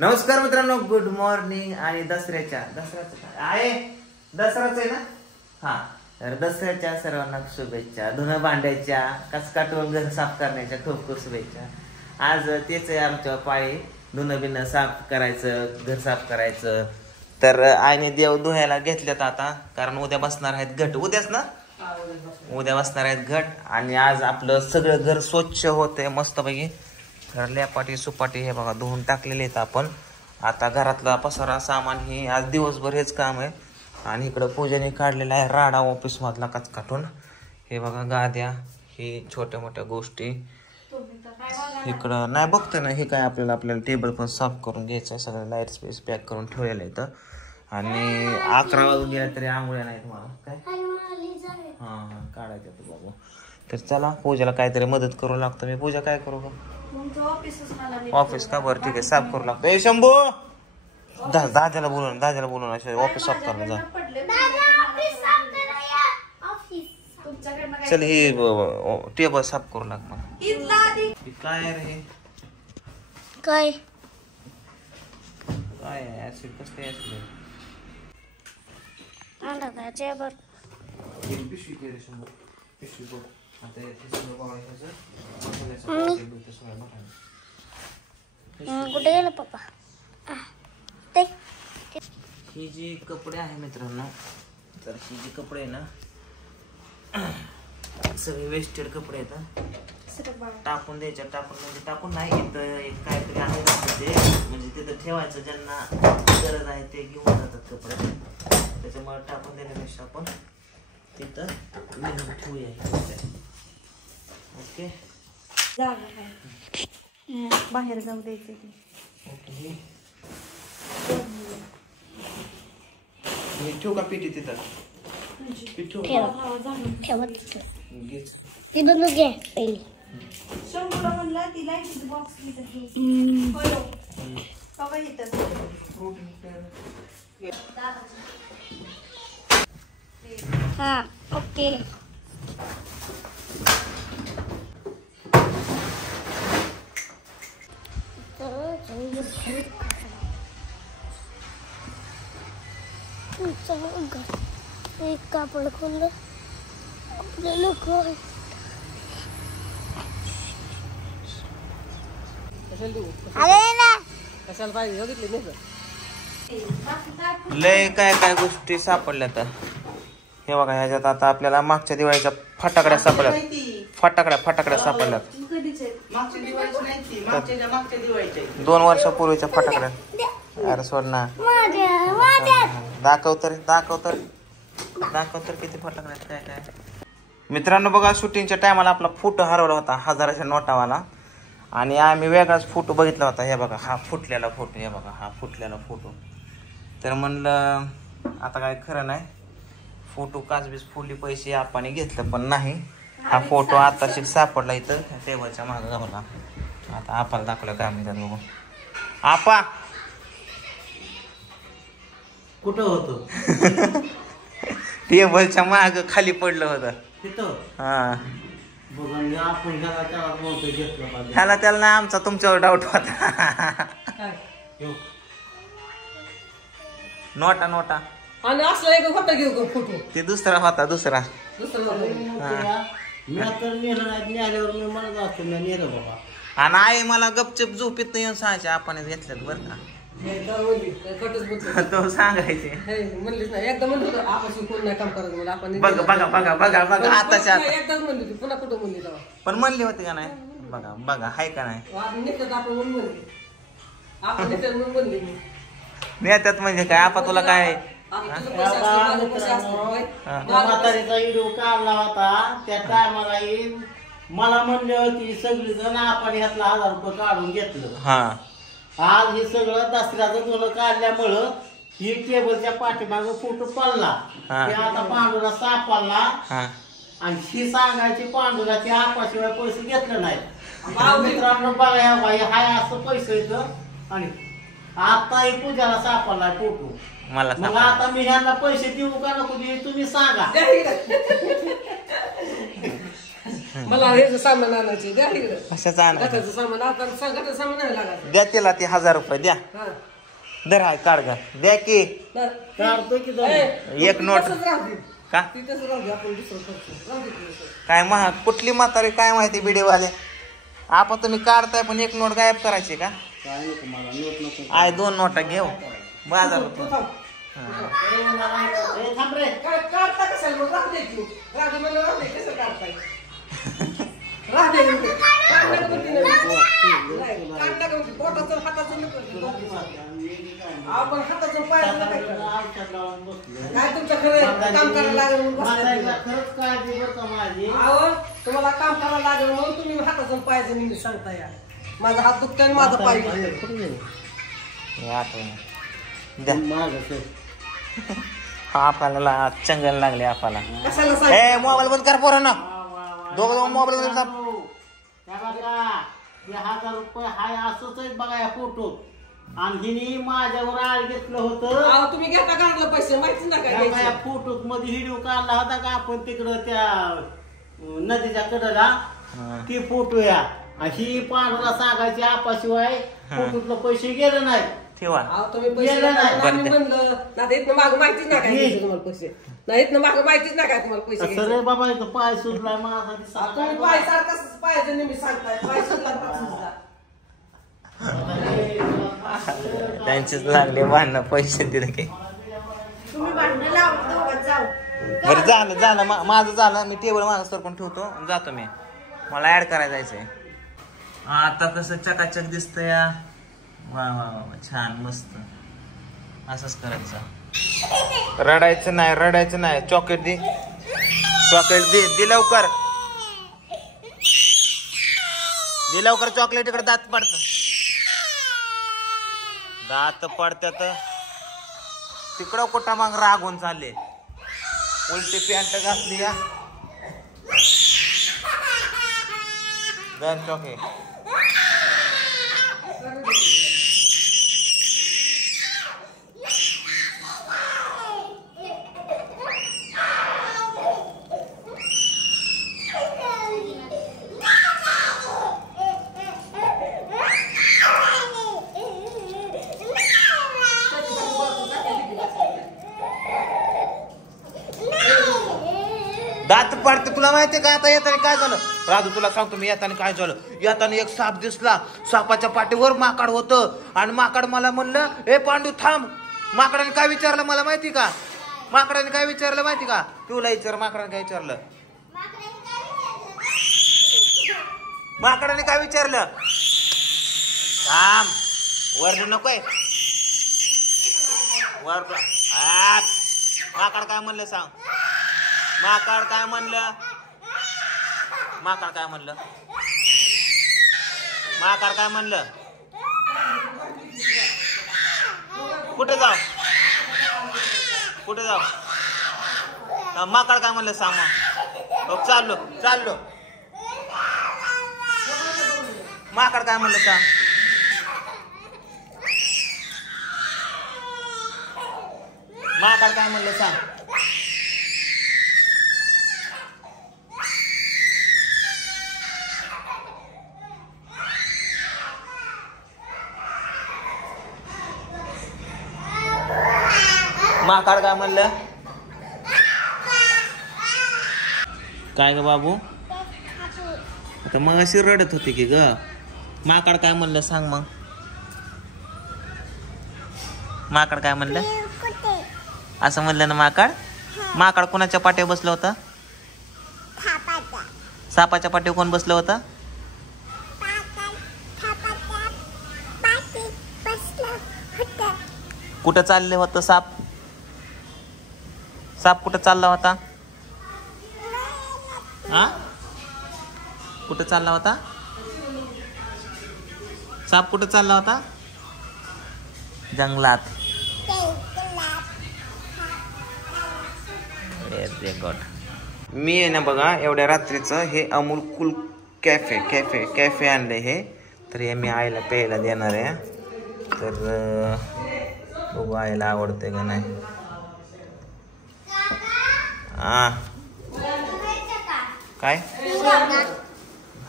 नमस्कार मित्रांनो, good morning. आणि दसऱ्याचं आहे ना. हा, तर दसऱ्याच्या सर्वांना शुभेच्छा. धुणं भांड्याच्या, कचकाटून घर साफ करण्याच्या खूप खूप शुभेच्छा. आज तेच आहे आमच्या पाळी, धुणं बिणं साफ करायचं, घर साफ करायचं. तर आईने देव धुवायला घेतल्यात आता, कारण उद्या बसणार आहेत घट. उद्याच ना, उद्या बसणार आहेत घट. आणि आज आपलं सगळं घर स्वच्छ होतंय मस्तपैकी. घर लेपाटी सुपाटी हे बघा धुवून टाकलेले आहेत आपण. आता घरातला पसारा सामान हे आज दिवसभर हेच काम आहे. आणि इकडं पूजेने काढलेला आहे राडा ऑफिस मधला कचकाटून. हे बघा गाद्या, हे छोट्या मोठ्या गोष्टी. इकडं नाही बघते ना, हे काय आपल्याला टेबल पण साफ करून घ्यायचं आहे. सगळं लाईट स्पेस पॅक करून ठेवलेलं आहे. आणि 11 वाजून गेला तरी आंघोळ्या नाहीत मला काय. हा काढायचं तू बाबू. तर चला, पूजेला काहीतरी मदत करू लागतं. मी पूजा काय करू का ऑफिस का? बरं ठीक आहे, साफ करू लागतो. ए शंभू, दादाला बोलून असे ऑफिस साफ करा जा. चल हे टेबल साफ करू लाग मला. काय रे काय काय ऍसिड कसं ऍसिड टेबल पिशवी घे रे शंभू, पिशवी बघ. आता हे सगळं बघायचं. कुठे गेलं पप्पा? ही जी कपडे आहे मित्रांनो, तर ही जी कपडे आहे ना, सगळे वेस्टेड कपडे आहेत. टाकून द्यायच्या. टाकून नाही, इथं एक काहीतरी आहे ते, म्हणजे तिथं ठेवायचं. ज्यांना गरज आहे ते घेऊन जातात कपडे. त्याच्यामुळे टाकून देण्यापेक्षा आपण तिथं ठेवूया. ओके, बाहेर जाऊ द्यायचे. ओके, ठेवू का पिठी तिथं? शंभूला म्हणलं ती लाईट बॉक्स हा ओके. एक कापड खोललं लय काय काय गोष्टी सापडल्या. तर हे बघा, ह्याच्यात आता आपल्याला मागच्या दिवाळीच्या फटाकड्या सापडल्यात. फटाकड्या सापडल्यात. 2 वर्षापूर्वीच्या फटाकड्या. अरे सोड ना, दाखव तर किती फटाकड्या काय काय. मित्रांनो बघा, शूटिंगच्या टायमाला आपला फोटो हरवला होता, 1000च्या नोटावाला. आणि आम्ही वेगळाच फोटो बघितला होता. हे बघा, हा फुटलेला फोटो. हे बघा, हा फुटलेला फोटो. तर म्हणलं आता काय खरं नाही, फोटो काचबीज फुलली, पैसे आपण घेतलं पण नाही. हा फोटो आताशी सापडला इथं टेबलच्या मागं गावला. आता आपण दाखवलं काय मी त्यात बघू. आपा कुठं होतं? टेबलच्या माग खाली पडलं होतं. हा, त्याला ना आमचा तुमच्यावर डाऊट होता. नोटा आणि असला एक होता घेऊ फोटो. ते दुसरा होता. आणि आई मला गपचूप झोपीत येऊन सांगायचे आपण घेतल्यात बरं का. तो सांगायचे म्हणलीच नाही. एकदा म्हणलं आपण कोण नाही काम करत मला. आपण बघा आताच्या एकदाच म्हणली होती, पुन्हा कुठं म्हणली तेव्हा. पण म्हणली होती का नाही? बघा हाय का नाही. आपण निघतात आपण म्हणून म्हणली. आपण निघतात म्हणून म्हणली मी. नेत्यात म्हणजे काय आपा तुला काय. म्हातारीचा व्हिडिओ काढला होता त्या टायमाला मला म्हणली होती सगळी जण आपण ह्यातला 1000 रुपये काढून घेतलं. हा, आज हे सगळं दसऱ्याचं धुणं काढल्यामुळं ही टेबलच्या पाठीमागं फोटो पडला. ते आता पांडुरा सापडला. आणि ही सांगायची पांडुराची आपाशिवाय पैसे घेतले नाहीत. मित्रांनो बघा, हाय असं पैसे येतं. आणि आता ही पूजाला सापडलाय फोटो. मला मग आता मी ह्यांना पैसे देऊ का नको देऊ तुम्ही सांगा. मला हे सामान आणायचे द्या इकडं. कशाचं आण घाटाचं सामान आता घाटाचं सामान नाही लागायचं. द्या तिला ते 1000 रुपये द्या. हा. दर हाय काढ गा द्या की बरं. काढतो की जाऊ. ए, एक नोट. तसंच राहू दे. का तिथंच राहू दे आपण दुसरं करतो. राहू दे तिथं. काय महा कुठली म्हातारी काय माहिती बिडेवाले आपण तुम्ही काढताय पण एक नोट गायब करायची का काय नको मला नोट नको. आय 2 नोटा घेऊ बाजार तू थांब. ए, थांब रे. काय काढता कशाला मग राहू दे की. राहू दे म्हणलं राहू दे कसं काढताय. राहू दे म्हणते. काढ नका म्हणते नाही. नाही, काढ नका म्हणते. बोटाचं हाताचं नको. आपण हाताचं पायाचं नका करू. औषध लावून बसलोय. काय तुमचं खरं काम करायला लागेल म्हणून बसलाय म्हातारीला तुम्ही. खरंच काळजी बरं का माझी. अहो तुम्हाला काम करायला लागेल म्हणून तुम्ही हाताचं पायाचं नेहमी सांगता या. माझा हात दुखतोय आणि माझा पाय दुखतोय. हे आठवण द्या मागं सर. आपल्याला चंगल लागले आपल्याला कशाला सांग. ए मोबाईल बंद कर पोरांनो दोघं मोबाईल बंद कर. त्या बघा हे 1000 रुपये हाय असंच आहेत बघा या फोटो. आणि हिने माझ्यावर आळ घेतलं होतं. अहो तुम्ही घेता काढलं पैसे माहिती ना काय त्या घ्यायचे. या फोटोत मध्ये व्हिडिओ काढला होता का आपण तिकडं त्या नदीच्या कडेला ती फोटो या. ही पांढरा सांगायची आपाशिवाय फोटोतलं पैसे गेले नाही. ठेवा अहो तुम्ही पैसे गेलं नाही. देता आम्ही म्हणलं ना इथनं मागं माहितीच ना काय घ्यायचे तुम्हाला पैसे. नाही इथनं मागं माहितीच ना काय तुम्हाला पैसे असं घ्यायचे. रे बाबा इथं पाय सुजलाय माझा अहो, तुम्ही पाय सारखाच पायाचं नेहमी सांगताय. पाय सुद्धा सुजला. त्यांचेच लागले भांडणं पैसे दिले की तुम्ही भांडणं लावून दोघात जाऊ. बरं झालं माझं झालं. मी टेबल माझं सरकून ठेवतो आणि जातो मी. मला ऍड करायला जायचंय. आता कसं चकाचक दिसतंय या. वा वा वा छान मस्त असंच करायचं. रडायचं नाही. चॉकलेट दे लवकर दे लवकर चॉकलेट. इकडे दात पडतात तिकडं कुठं मग रागून चालले. उलटी पॅन्ट घातली या चॉकलेट. दात पडते तुला माहितीये का. आता येताना काय झालं राजू तुला सांगतो मी. येताना काय झालं येताना एक साप दिसला. सापाच्या पाठीवर माकड होतं आणि माकड मला म्हणलं ए पांडू थांब. माकडाने काय विचारलं मला माहिती का. माकडाने काय विचारलं माहिती का. तुला विचार माकडाने काय विचारलं. माकडाने काय विचारलं. थांब वर नकोय वर. माकड काय म्हणलं सांग. माकड काय म्हणलं. कुठे जाऊ माकड काय म्हणलं सांग मग. चाललो माकड काय म्हणलं सांग. माकड काय म्हणलं सांग. माकड काय म्हणलं. काय ग बाबू आता मग अशी रडत होती की ग. माकड काय म्हणलं सांग मग. माकड काय म्हणलं असं म्हणलं ना. माकड कोणाच्या पाठीवर बसलं होतं. सापाच्या पाठीवर कोण बसलं होतं. कुठं चालले होतं साप कुठं चालला होता. कुठं चालला होता साप. कुठं चालला होता जंगलात. मी आहे ना बघा एवढ्या रात्रीचं हे अमूल कूल कॅफे आणले हे. तर हे मी आईला प्यायला देणार आहे. तर बघू आईला आवडते का नाही. काय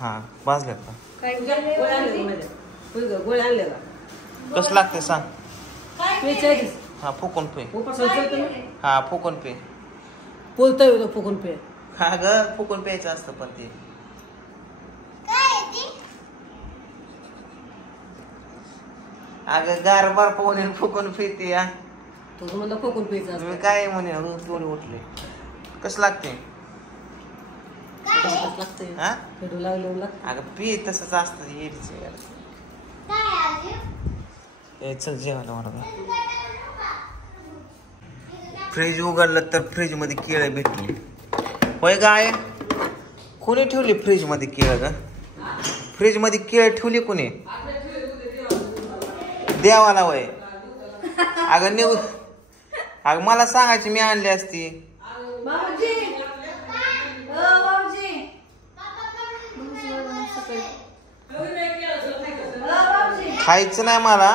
हा भाजल्यात का काय गोळ्या आणल्या माझ्या गोळ्या आणल्या का कसं लागते सांग पेचाळीस हा फुकून पे पोलतोय हा फुकून पे होतं फुकून पे हा ग फुकून प्यायचं असतं पण ते अगं गार बर्फ म्हणून फुकून पिते हा तुझं म्हणलं फुकून प्यायचं मी काय म्हणे तोडी उठले कसं लागते लागतंय हा फेडू लागलं लागतं अगं पी तसंच असतं येईल चल जेवायला मला फ्रीज उघडलं तर फ्रीज मध्ये केळं भेटली होय गाय कोणी ठेवली फ्रीज मध्ये केळं ग फ्रीज मध्ये केळं ठेवली कोणी देवाला वय अगं नेऊ अगं मला सांगायची मी आणली असती खायचं नाही मला